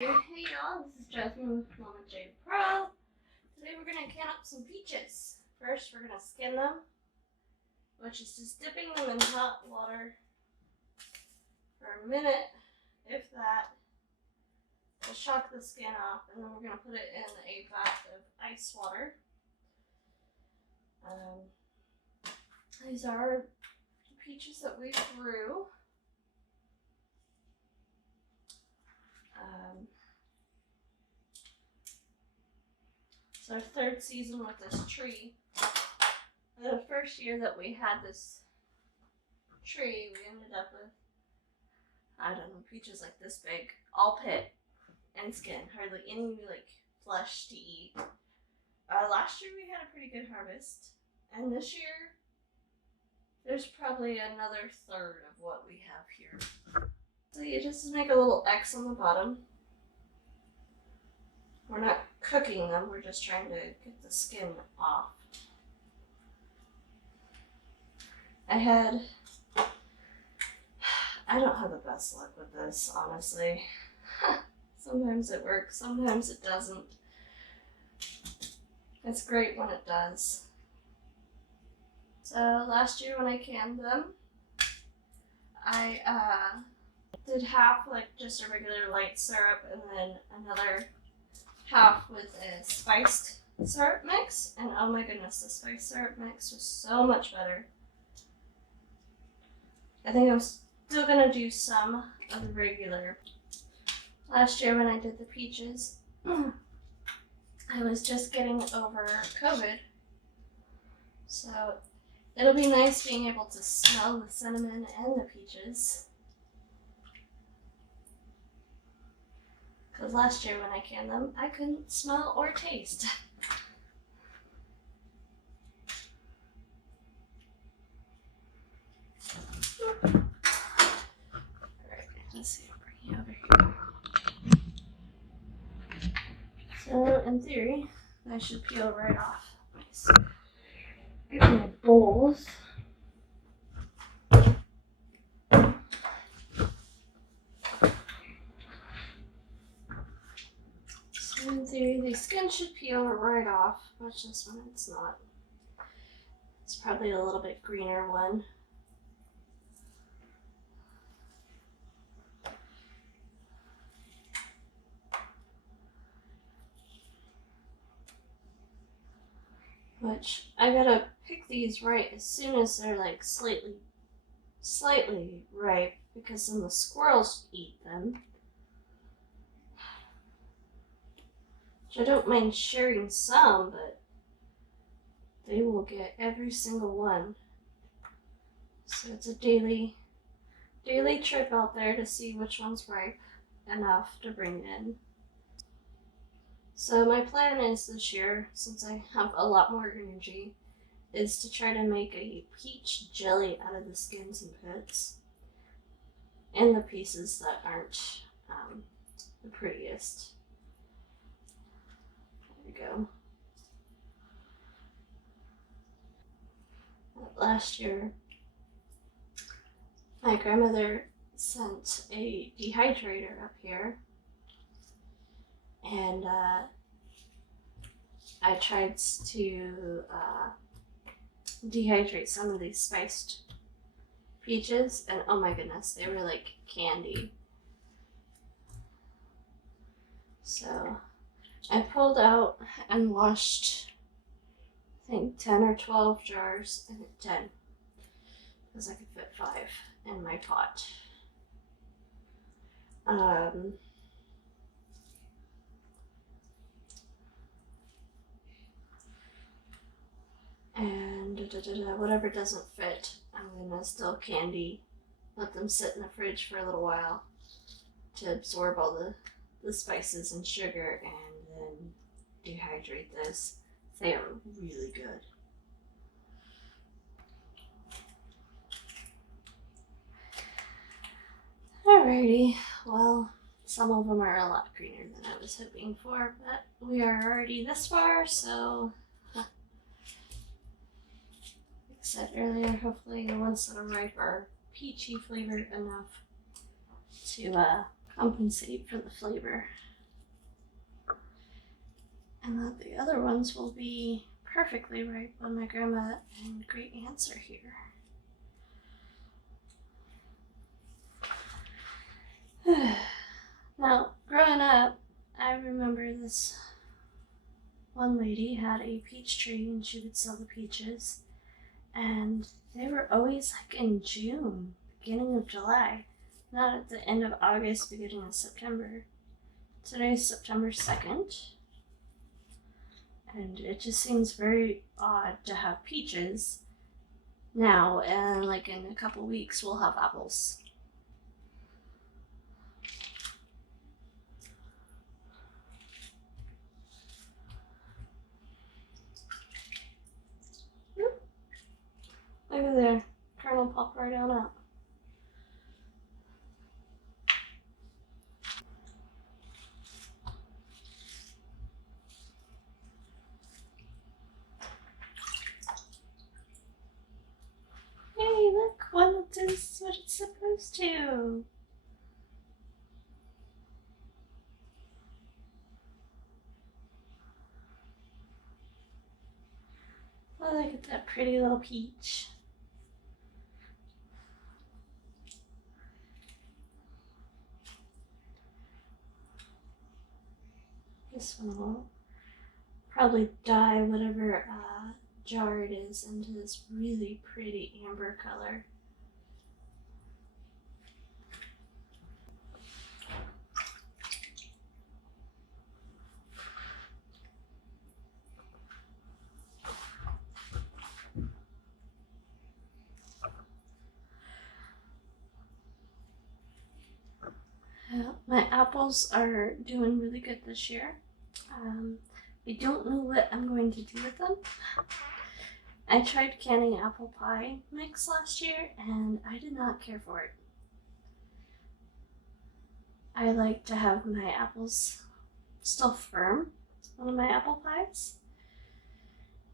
Hey y'all, this is Jasmine with Mama J Pro. Today we're going to can up some peaches. First we're going to skin them, which is just dipping them in hot water for a minute, if that, to shock the skin off, and then we're going to put it in a bath of ice water. These are the peaches that we grew. It's our third season with this tree. The first year that we had this tree, we ended up with, I don't know, peaches like this big, all pit and skin, hardly any flesh to eat. Last year we had a pretty good harvest, and this year there's probably another third of what we have here. So you just make a little X on the bottom. We're not cooking them, we're just trying to get the skin off. I don't have the best luck with this, honestly. Sometimes it works, sometimes it doesn't. It's great when it does. So last year when I canned them, I did half just a regular light syrup and then another half with a spiced syrup mix, and oh my goodness, the spiced syrup mix was so much better. I think I'm still gonna do some of the regular. Last year when I did the peaches, I was just getting over COVID, so it'll be nice being able to smell the cinnamon and the peaches. Because last year when I canned them, I couldn't smell or taste. Alright, let's see, I'll bring you over here. So, in theory, I should peel right off. Nice. Get my bowls. In theory, the skin should peel right off, but this one it's not. It's probably a little bit greener one. Which I gotta pick these right as soon as they're slightly ripe, because then the squirrels eat them. Which I don't mind sharing some, but they will get every single one. So it's a daily trip out there to see which one's ripe enough to bring in. So my plan is this year, since I have a lot more energy, is to try to make a peach jelly out of the skins and pits and the pieces that aren't the prettiest. Go. Last year, my grandmother sent a dehydrator up here, and I tried to dehydrate some of these spiced peaches, and oh my goodness, they were like candy. So I pulled out and washed, I think 10 or 12 jars, I think 10, because I could fit 5 in my pot. And whatever doesn't fit, I'm gonna still candy, let them sit in the fridge for a little while to absorb all the spices and sugar, and then dehydrate this. They are really good. Alrighty, well, some of them are a lot greener than I was hoping for, but we are already this far, so like I said earlier, hopefully the ones that are ripe are peachy flavored enough to compensate for the flavor. and that the other ones will be perfectly ripe when my grandma and great aunts are here. Now, growing up, I remember this one lady had a peach tree and she would sell the peaches, and they were always like in June, beginning of July, not at the end of August, beginning of September. Today's September 2nd, and it just seems very odd to have peaches now, and like in a couple weeks we'll have apples. Look at there, kernel popped right on out. Hey, look, one does what it's supposed to. Oh, look at that pretty little peach. This one will probably dye whatever jar it is into this really pretty amber color. My apples are doing really good this year. I don't know what I'm going to do with them. I tried canning apple pie mix last year and I did not care for it. I like to have my apples still firm, one of my apple pies.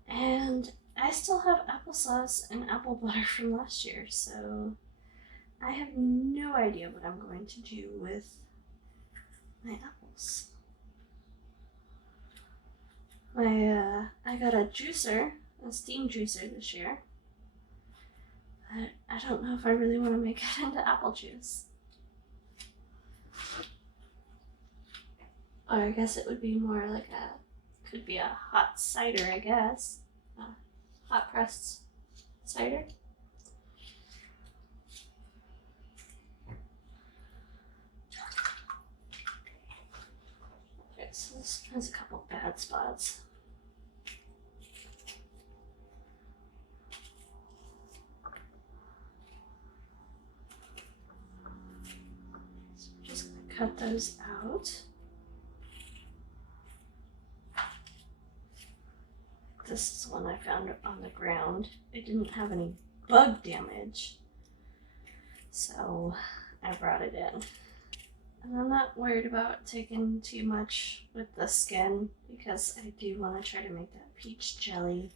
And I still have applesauce and apple butter from last year, so I have no idea what I'm going to do with my apples. I got a juicer, a steam juicer this year. I don't know if I really want to make it into apple juice. Or I guess it would be more like could be a hot cider, I guess. Hot pressed cider. Okay, so this has a couple bad spots. So we're just gonna cut those out. This is one I found on the ground. It didn't have any bug damage, so I brought it in. And I'm not worried about taking too much with the skin because I do want to try to make that peach jelly,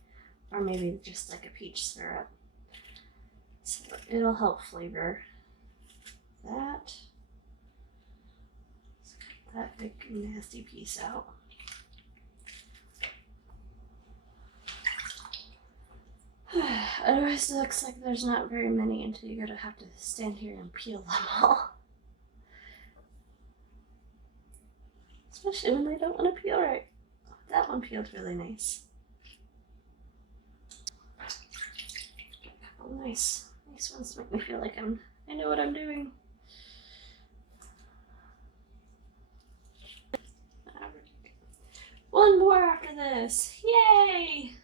or maybe just like a peach syrup. So it'll help flavor that. Let's cut that big nasty piece out. Otherwise, it looks like there's not very many until you're gonna have to stand here and peel them all. Especially when they don't want to peel right. Oh, that one peeled really nice. Got a couple nice ones to make me feel like I know what I'm doing. Alright. One more after this. Yay!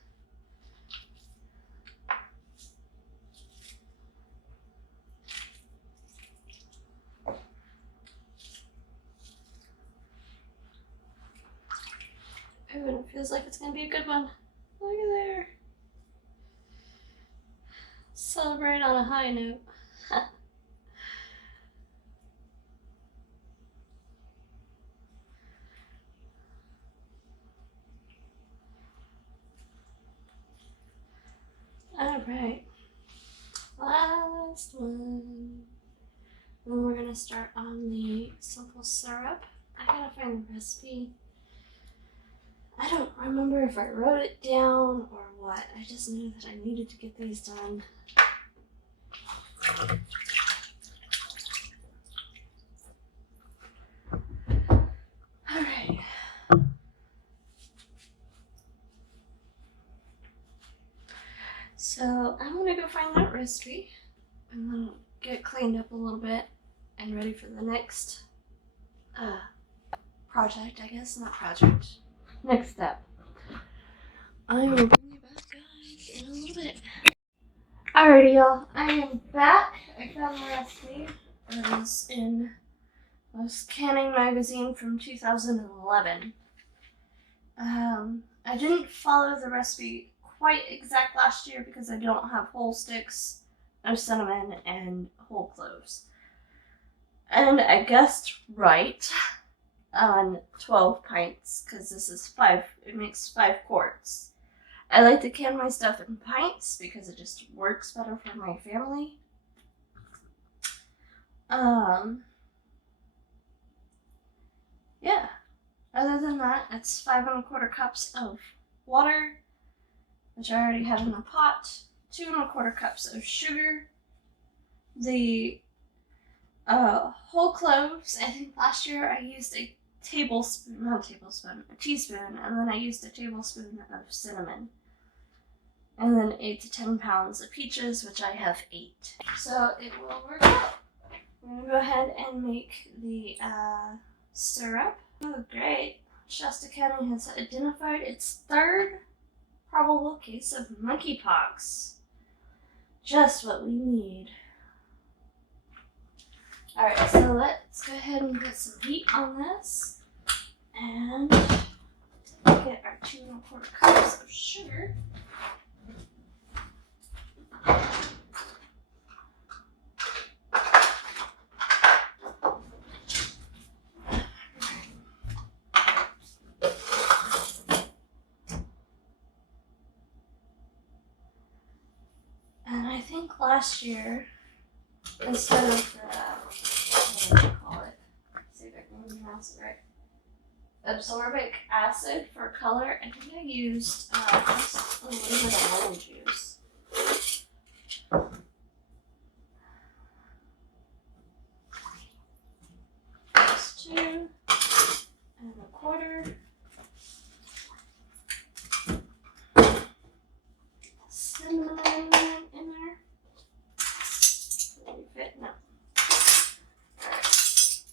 Oh, and it feels like it's gonna be a good one. Look at there. Celebrate on a high note. Alright. Last one. Then we're gonna start on the simple syrup. I gotta find the recipe. I don't remember if I wrote it down or what. I just knew that I needed to get these done. Alright. So I'm gonna go find that recipe and then get cleaned up a little bit and ready for the next project, I guess. Not project. Next step. I will bring you back, guys, in a little bit. Alrighty, y'all. I am back. I found the recipe. It was in this canning magazine from 2011. I didn't follow the recipe quite exact last year because I don't have whole sticks of cinnamon and whole cloves. And I guessed right on 12 pints because this is 5, it makes 5 quarts. I like to can my stuff in pints because it just works better for my family. Yeah. Other than that, it's 5 1/4 cups of water, which I already have in the pot, 2 1/4 cups of sugar, the whole cloves. I think last year I used a teaspoon, and then I used a tablespoon of cinnamon. And then 8 to 10 pounds of peaches, which I have 8. So it will work out. I'm gonna go ahead and make the syrup. Oh, great. Shasta County has identified its 3rd probable case of monkeypox. Just what we need. Alright, so let's go ahead and get some heat on this. And get our 2 1/4 cups of sugar. And I think last year, instead of the, what do I call it? Let's see if I can pronounce it right. Absorbic acid for color. I think I used just a little bit of lemon juice. Just 2 1/4. Cinnamon in there. Did we fit? No. Alright.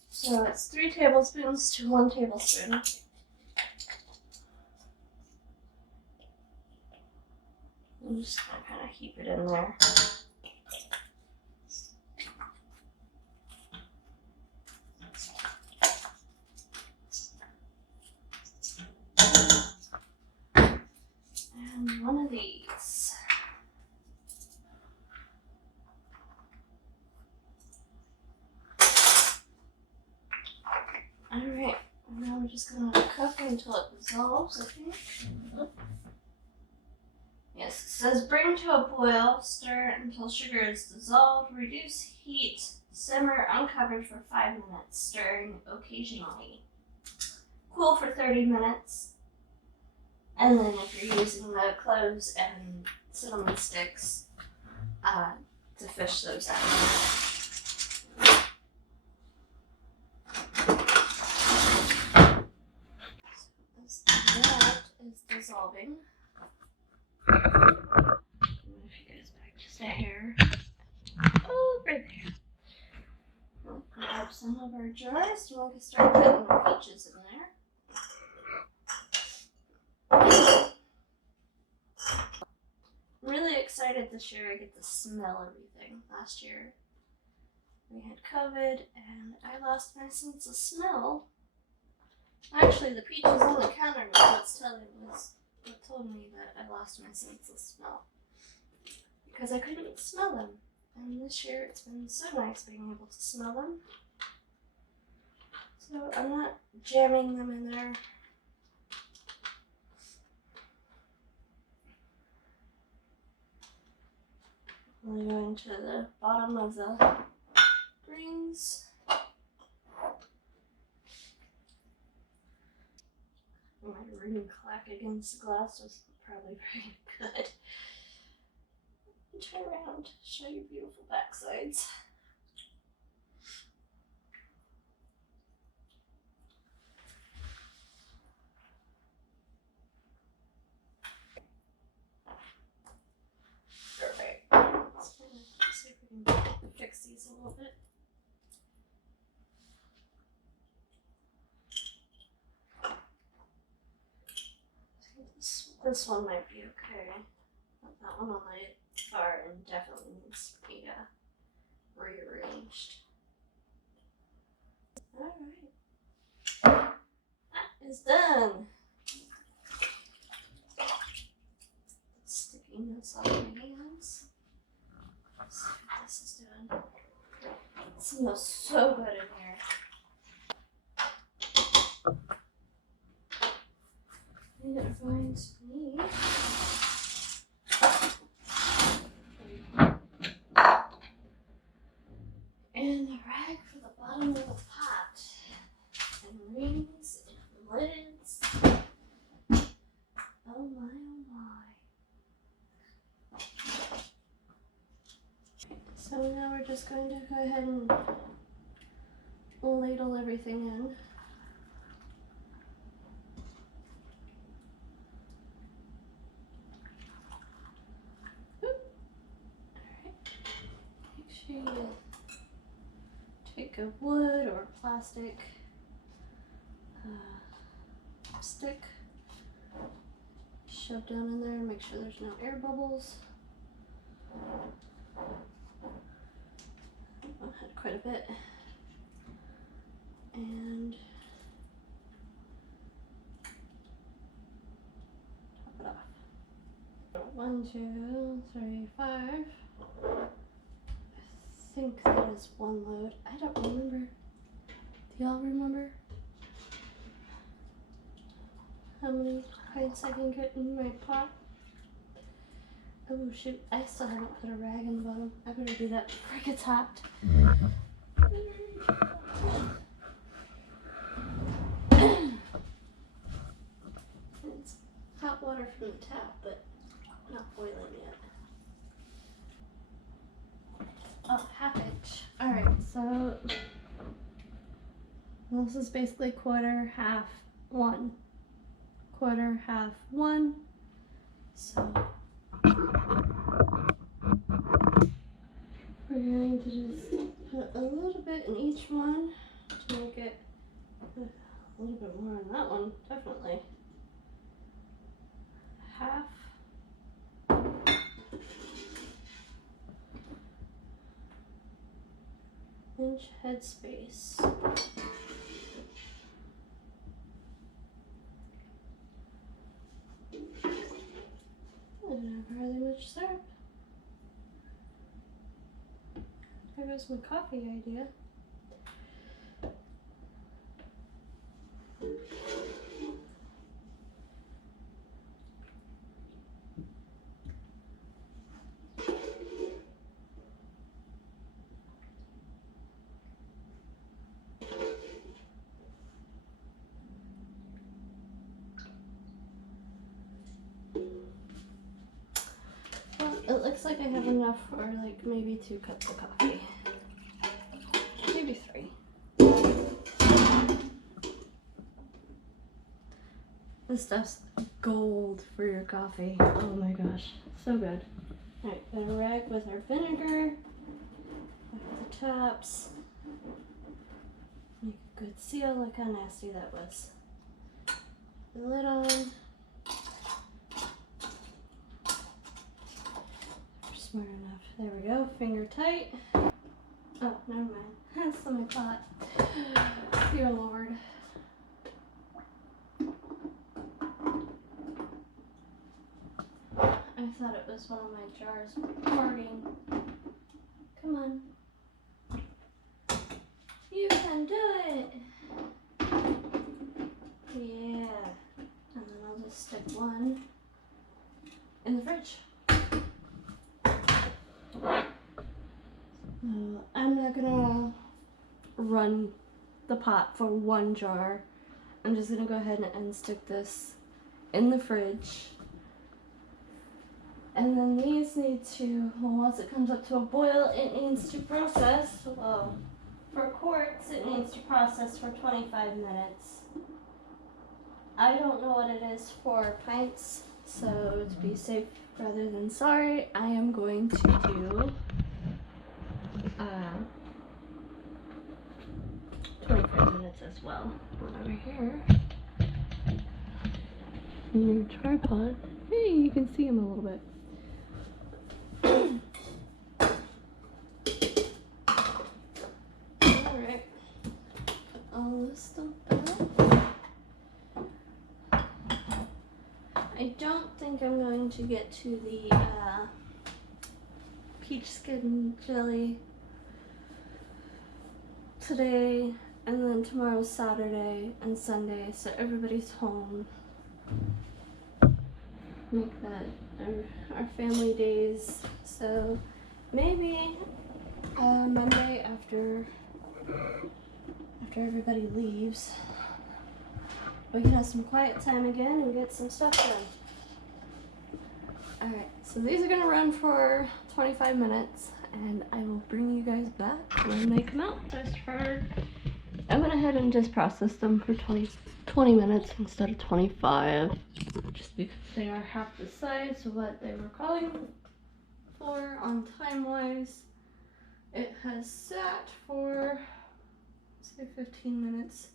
So it's 3 tablespoons to 1 tablespoon. I'm just gonna kind of heap it in there. And one of these. Alright, now we're just gonna cook until it dissolves, I think. Yes, it says bring to a boil, stir until sugar is dissolved, reduce heat, simmer uncovered for 5 minutes, stirring occasionally. Cool for 30 minutes. And then if you're using the cloves and cinnamon sticks, to fish those out. That is dissolving. I'm gonna move you guys back just a hair. Over there. We'll grab some of our jars and we'll start putting our peaches in there. Really excited this year I get to smell everything. Last year we had COVID and I lost my sense of smell. Actually, the peaches on the counter was what told me that I lost my sense of smell because I couldn't smell them. And this year it's been so nice being able to smell them. So I'm not jamming them in there. I'm going to the bottom of the greens. my ring clack against the glass was probably very good. Turn around, show your beautiful backsides. Alright, let's see if we can fix these a little bit. This one might be okay. That one on the far end definitely needs to be rearranged. Alright. That is done. Stickiness on my hands. Let's see what this is doing. It smells so good in here. And it reminds me. And the rag for the bottom of the pot. And rings and lids. Oh my, oh my. So now we're just going to go ahead and ladle everything in. You take a wood or plastic stick, shove down in there, make sure there's no air bubbles. I had quite a bit. And top it off. 1, 2, 3, 5. I think that is one load. I don't remember. Do y'all remember how many pints I can get in my pot? Oh shoot, I still haven't put a rag in the bottom. I better do that before it gets hot. It's hot water from the tap, but not boiling yet. Oh, ½ inch. Alright, so this is basically quarter, half, 1. Quarter, half, 1. So we're going to just put a little bit in each one to make it a little bit more on that one, definitely. Half. Inch headspace. I don't have hardly much syrup. There goes my coffee idea. It looks like I have enough for like maybe 2 cups of coffee. Maybe 3. This stuff's gold for your coffee. Oh my gosh, so good. Alright, got a rag with our vinegar. Back to the tops. Make a good seal. Look how nasty that was. The lid on. Smart enough. There we go. Finger tight. Oh, never mind. That's my pot. Dear Lord. I thought it was one of my jars farting. Come on. You can do it. Yeah. And then I'll just stick one in the fridge. I'm not gonna run the pot for 1 jar. I'm just gonna go ahead and stick this in the fridge. And then these need to, well, once it comes up to a boil, it needs to process. Well, for quarts, it needs to process for 25 minutes. I don't know what it is for pints, so to be safe rather than sorry, I am going to do 25 minutes as well. Over here, your tripod. Hey, you can see him a little bit. Alright, all this stuff out. I don't think I'm going to get to the peach skin jelly today, and then tomorrow's Saturday and Sunday, so everybody's home. Make that our family days. So maybe Monday after everybody leaves, we can have some quiet time again and get some stuff done. Alright, so these are gonna run for 25 minutes and I will bring you guys back when they come out. I went ahead and just processed them for 20 minutes instead of 25, just because they are half the size of what they were calling for on time-wise. It has sat for, say, 15 minutes.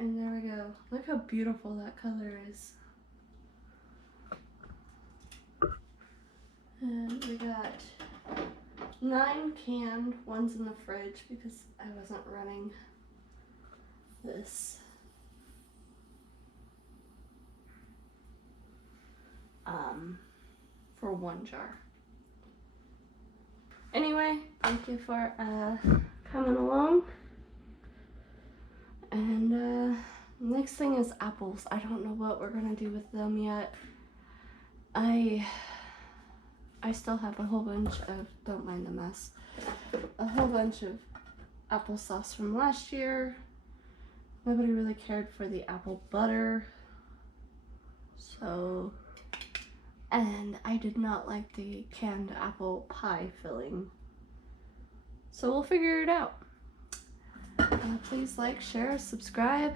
And there we go. Look how beautiful that color is. And we got 9 canned, one's in the fridge because I wasn't running this for 1 jar. Anyway, thank you for coming along. And next thing is apples. I don't know what we're gonna do with them yet. I still have a whole bunch of, don't mind the mess, a whole bunch of applesauce from last year. Nobody really cared for the apple butter. So, and I did not like the canned apple pie filling. So we'll figure it out. Please like, share, subscribe.